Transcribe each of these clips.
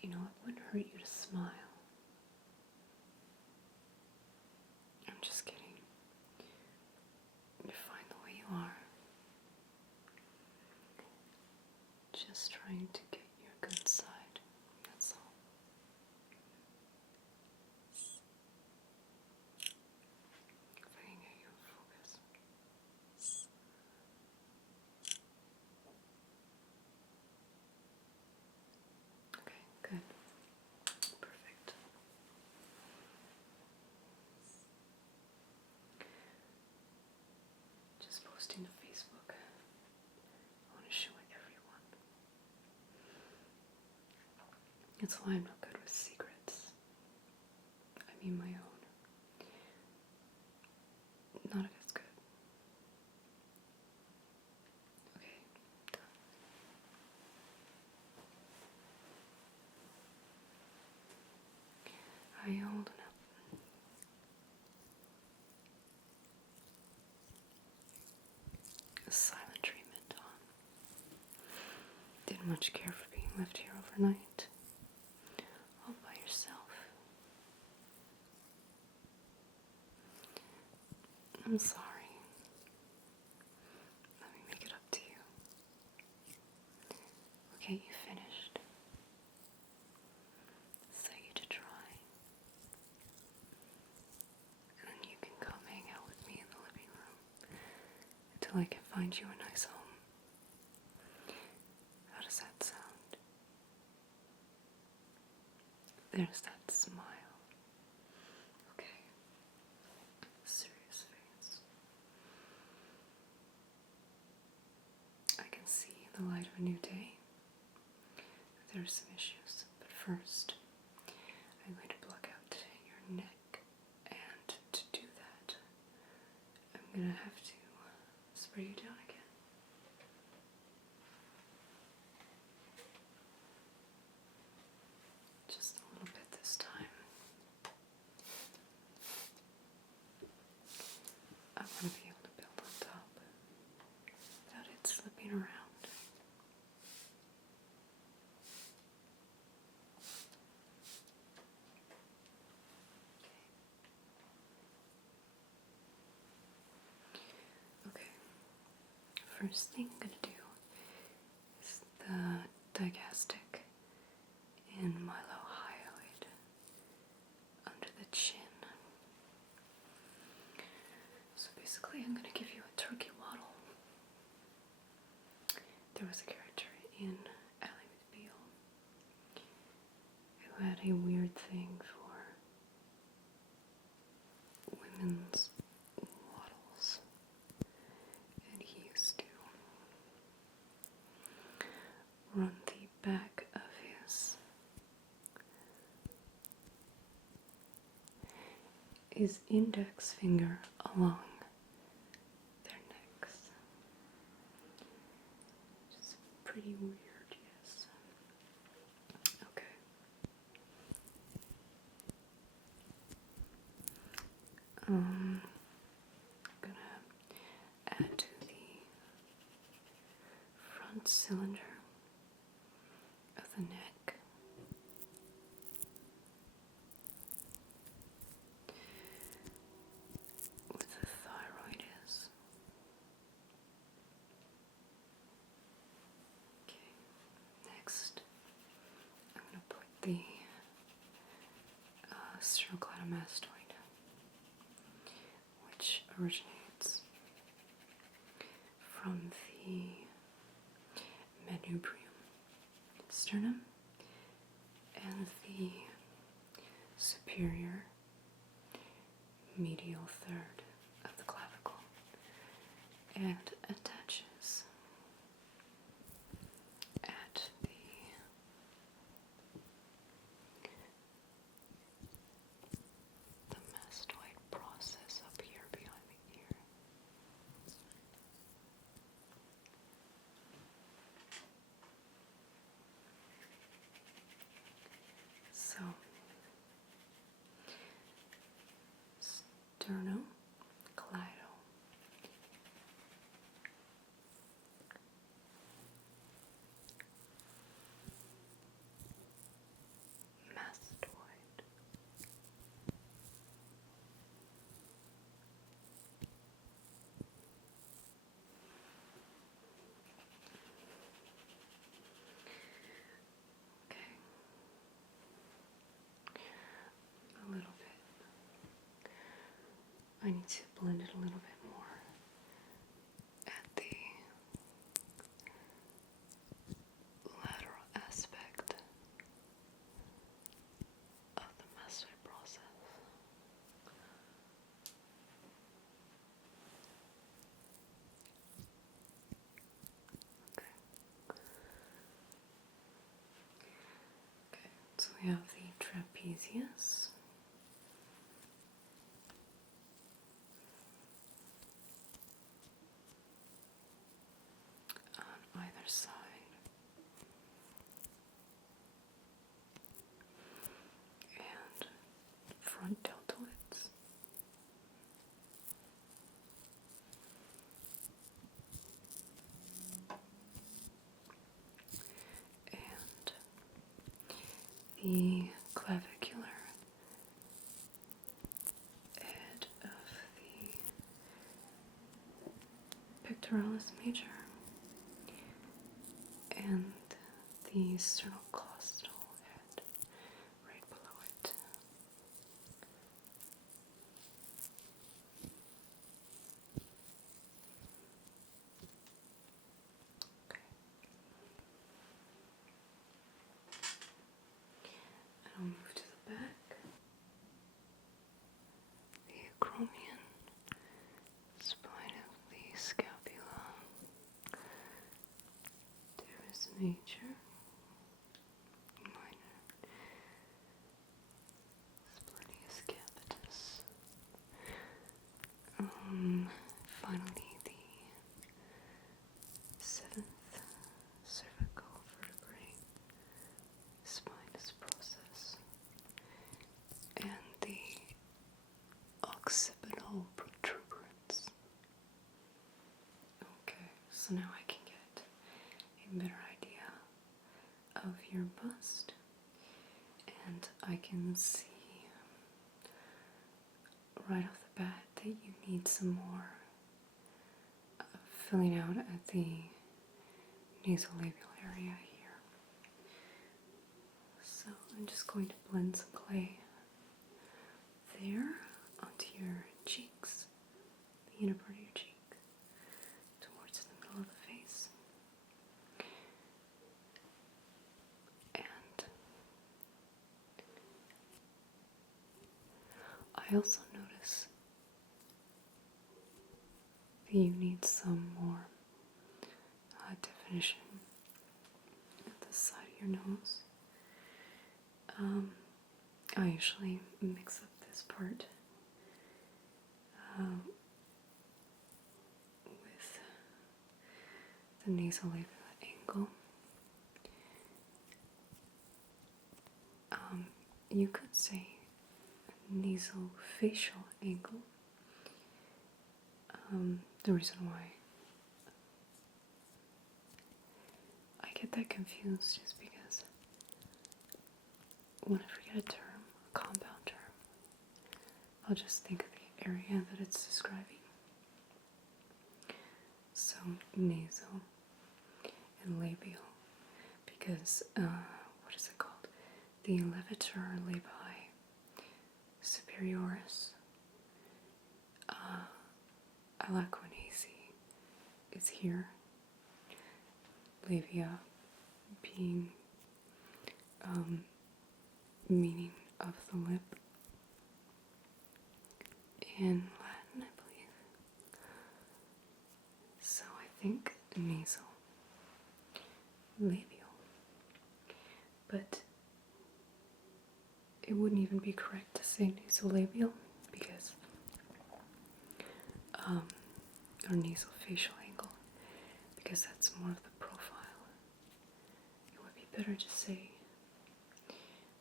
You know, it wouldn't hurt you to smile. I'm just kidding. You're fine the way you are. Just trying to get your good side. That's all. If I can get you in focus. Okay, good. Perfect. Just posting to Facebook. I want to show it everyone. That's why I'm not good with secrets. I mean my own. Not if it's good. Okay, done. Are you holding up? A silent treatment on. Didn't much care for being left here overnight. All by yourself. I'm sorry. Let me make it up to you. Okay, you finished. Set you to dry. And then you can come hang out with me in the living room until I can find you a nice home. How does that sound? There's that smile. Okay. Serious face. I can see the light of a new day. There are some issues, but first, I'm going to block out your neck, and to do that, I'm going to have to spray you down again. Just a little bit this time. I want to be able to build on top without it slipping around. Okay. First thing I'm going to do is the digastic in mylohyoid under the chin. So basically I'm going to give you a turkey waddle. There was a character in Ally McBeal who had a weird thing for women's waddles, and he used to run the back of his index finger along their necks. Just pretty weird, yes. Okay. I'm gonna add to the front cylinder of the neck where the thyroid is. Okay, next I'm going to put the ceruloclatomastoid, which originates from the manubrium sternum and the superior medial third of the clavicle, and attaches at the mastoid process up here behind the ear. So, sternocleidomastoid to blend it a little bit more at the lateral aspect of the master process. Okay, so we have the trapezius. On either side. And front deltoids. And the clavicular head of the pectoralis major and the sternocostal head right below it. Okay. And I'll move to the back. The acromion, spine of the scapula, teres major, minor, splenius capitis. Finally, the seventh cervical vertebrae, spinous process, and the occipital protuberance. Okay, so now I can get a better idea of your bust, and I can see right off the bat that you need some more filling out at the nasolabial area here. So I'm just going to blend some clay there onto your cheeks, the inner part of your cheek, towards the middle of the face. And I also notice that you need some more definition at the side of your nose. I usually mix up this part with the nasolabial angle. You could say nasofacial angle. The reason why I get that confused is because when I forget a term, a compound term, I'll just think of the area that it's describing. So nasal and labial, because what is it called? The levator labii superioris alaquinacea is here. Labia being meaning of the lip in Latin, I believe. So I think nasal, labial, but it wouldn't even be correct to say nasolabial because or nasofacial angle, because that's more of the profile. It would be better to say,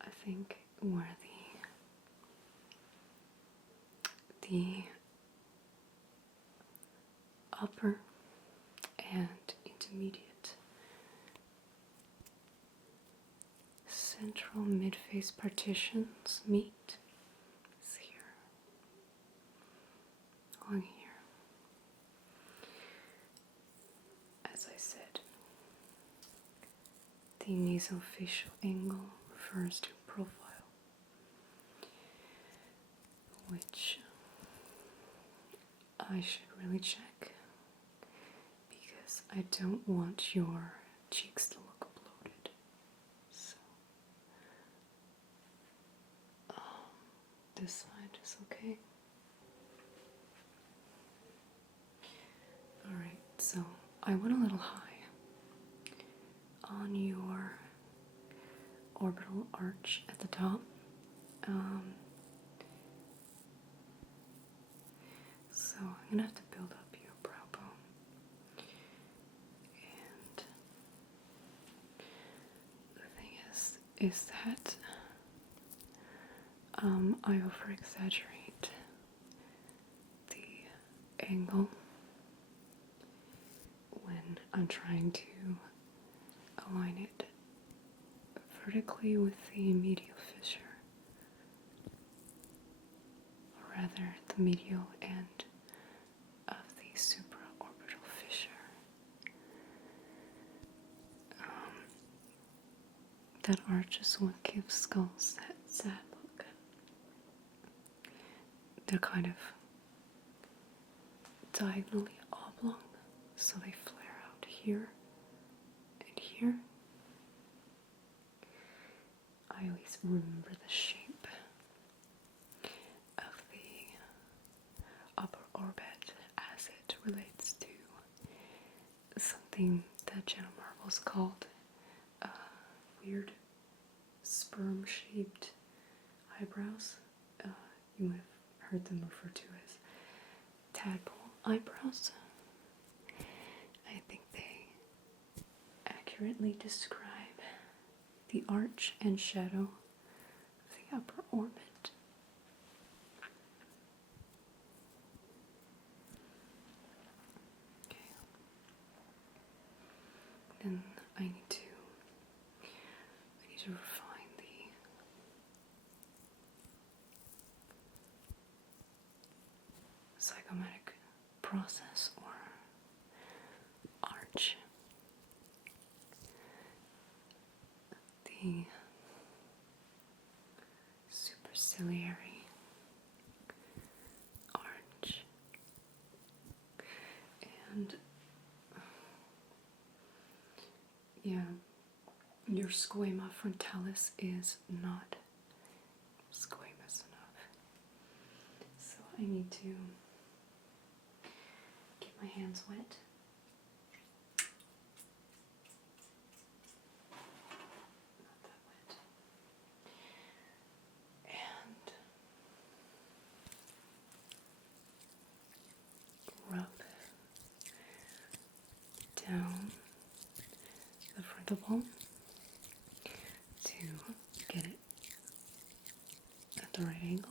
I think, where the upper and intermediate central midface partitions meet is here, along here. As I said, the nasofacial angle refers to profile, which I should really check because I don't want your cheeks to look bloated. So, this side is okay. Alright, so I went a little high on your orbital arch at the top. So I'm gonna have to build up your brow bone. And the thing is that I over exaggerate the angle when I'm trying to align it vertically with the medial fissure, or rather the medial end of the supraorbital fissure. That arch is what gives skulls that sad look. They're kind of diagonally oblong, so they flare out here and here. I always remember the shape of the upper orbit as it relates to something that Jenna Marbles called weird sperm-shaped eyebrows. You might have heard them referred to as tadpole eyebrows. I think they accurately describe the arch and shadow of the upper orbit. Okay. Then I need to refine the zygomatic process or arch. The superciliary arch. And yeah, your squama frontalis is not squamous enough. So I need to get my hands wet. Not that wet. And rub down the frontal bone to get it at the right angle.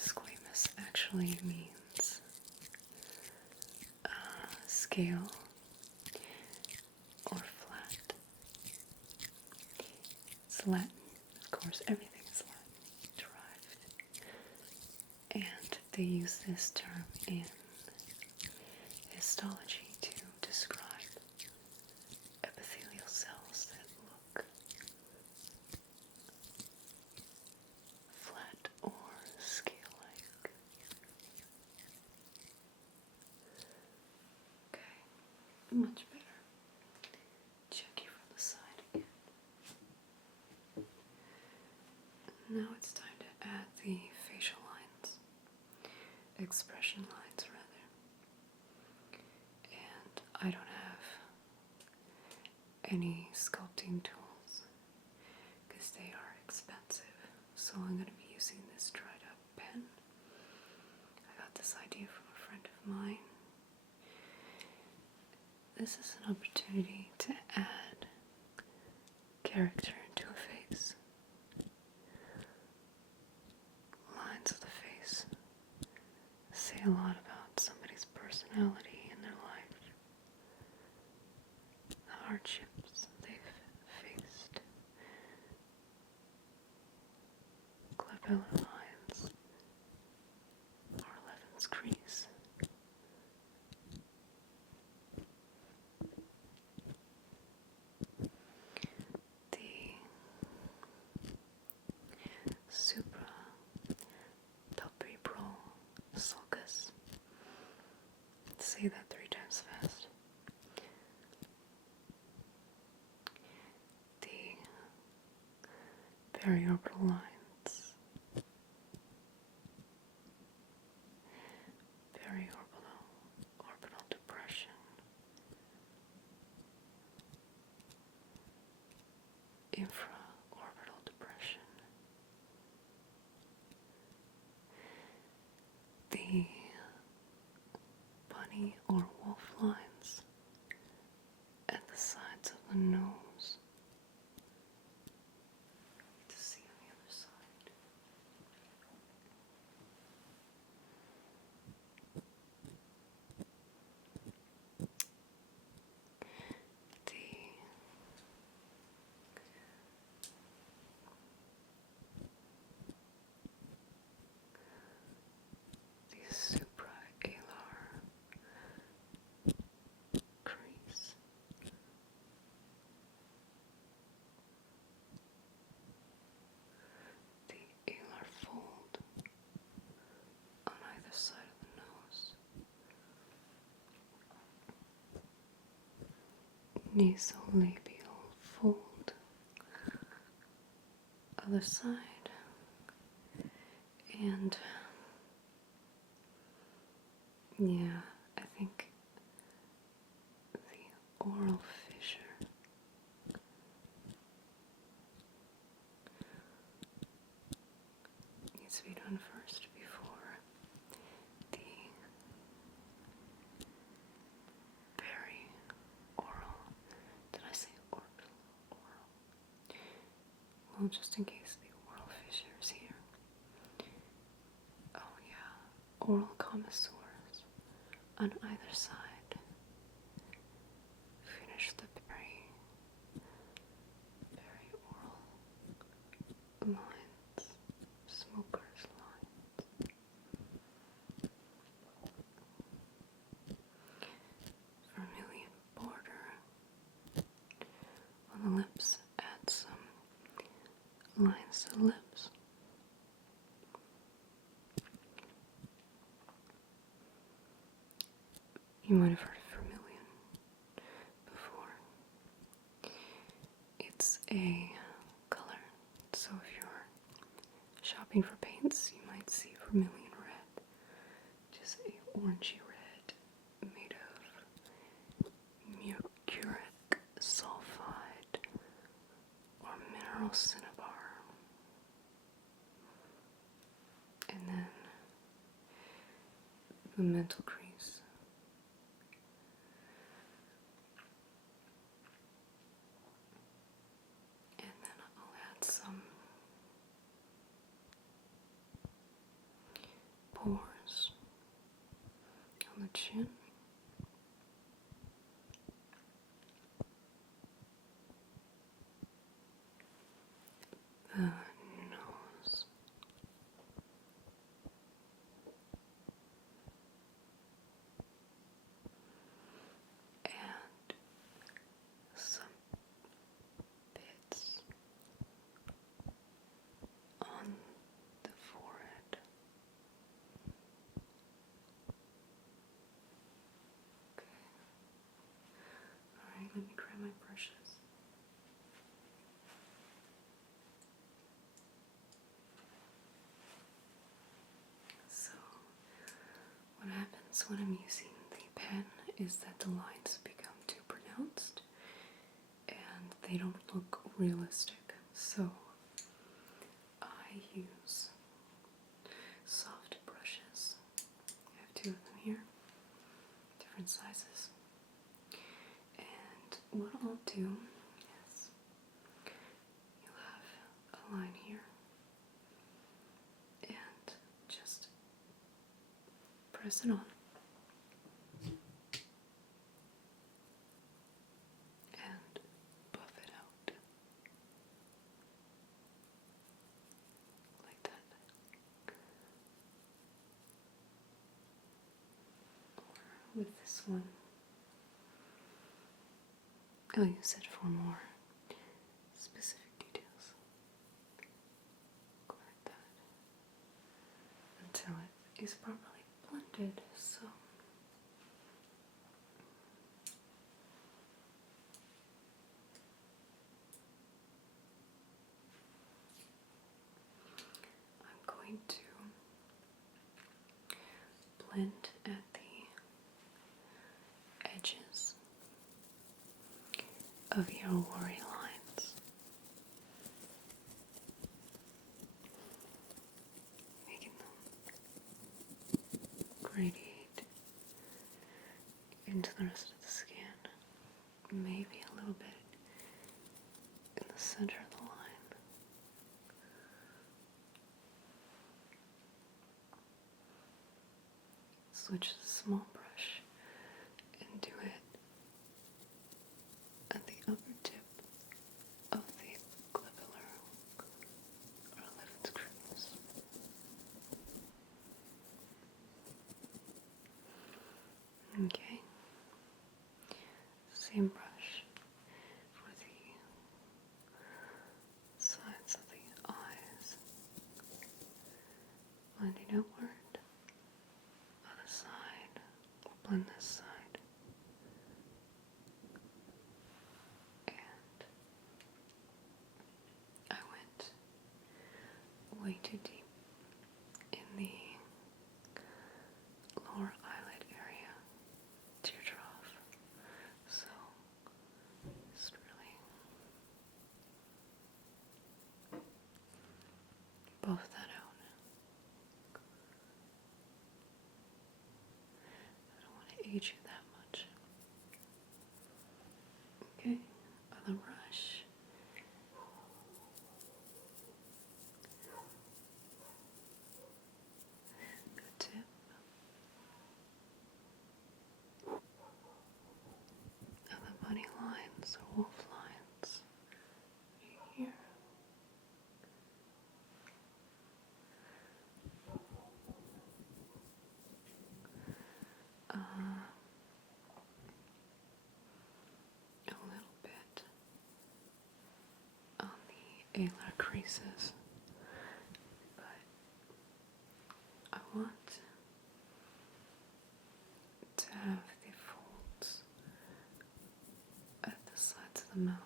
Squamous actually means scale or flat. It's Latin, of course, everything is Latin derived. And they use this term in histology to describe epithelial cells that look flat or scale-like. Okay, much better. Check you from the side again. Now it's time to add the facial lines, expression lines rather. And I don't have any sculpting tools because they are expensive, so I'm going to be using this dried up pen. I got this idea from a friend of mine. This is an opportunity to add character into a face. Lines of the face say a lot about somebody's personality in their life, the hardships they've faced. Glabellar lines or Levin's crease. periorbital lines, orbital depression, infraorbital depression, the bunny or wolf lines at the sides of the nose. To see on the other side. The supraalar crease. The alar fold on either side of the nose. Nasolabial fold, other side, and yeah, I think the oral fissure needs to be done first before the perioral. Did I say orbital? Oral. Well, just in case the oral fissure is here. Oh yeah, oral commissures on either side. Finish the perioral lines, smoker's lines. Vermilion border on the lips. Add some lines to the lips. You might have heard of vermilion before. It's a color, so if you're shopping for paints, you might see vermilion red, which is a orangey red made of mercuric sulfide or mineral cinnabar. And then the mental crease. And then I'll add some pores on the chin. The nose. And some bits on the forehead. Okay. Alright, let me grab my brushes. So, what happens when I'm using the pen is that the lines become too pronounced and they don't look realistic. So, I use soft brushes. I have two of them here, different sizes. And what I'll do is you'll have a line here and just press it on. And buff it out. Like that. Or with this one, I'll use it for more specific details. Go like that. Until it is properly blended. So going to blend at the edges of your worry lines, making them radiate into the rest of the skin, maybe a little bit in the center of the line. Switch to the small brush and do it at the upper tip of the clavicular or 11th crease. Okay. Same brush for the sides of the eyes. Blending outward. Other side. We'll blend this side. And I went way too deep in the lower eyelid area, teardrop. So just really buff that out. I don't want to age you that much. Okay, other brush. Good tip. Other bunny lines or wolf lines. Right here. A little bit on the alar creases, but I want to have the folds at the sides of the mouth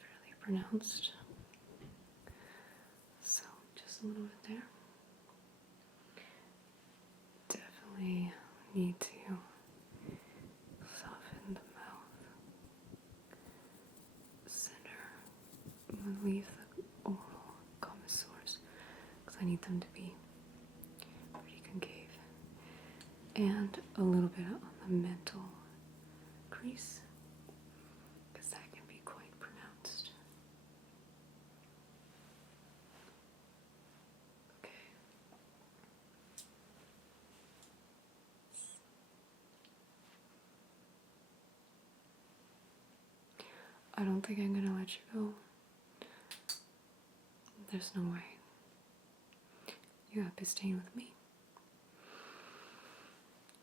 fairly pronounced, so just a little bit there. Definitely need to soften the mouth center. I'm going to leave the oral contours because I need them to be pretty concave. And a little bit on the mental crease because that can be quite pronounced. Okay. I don't think I'm gonna let you go. There's no way. You have to stay with me.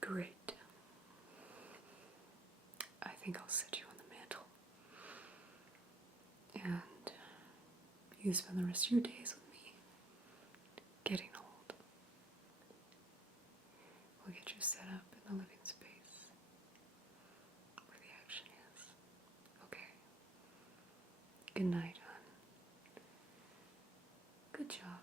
Great. I think I'll set you on the mantle. And you spend the rest of your days with me. Getting old. We'll get you set up in the living space where the action is. Okay. Good night, hon. Good job.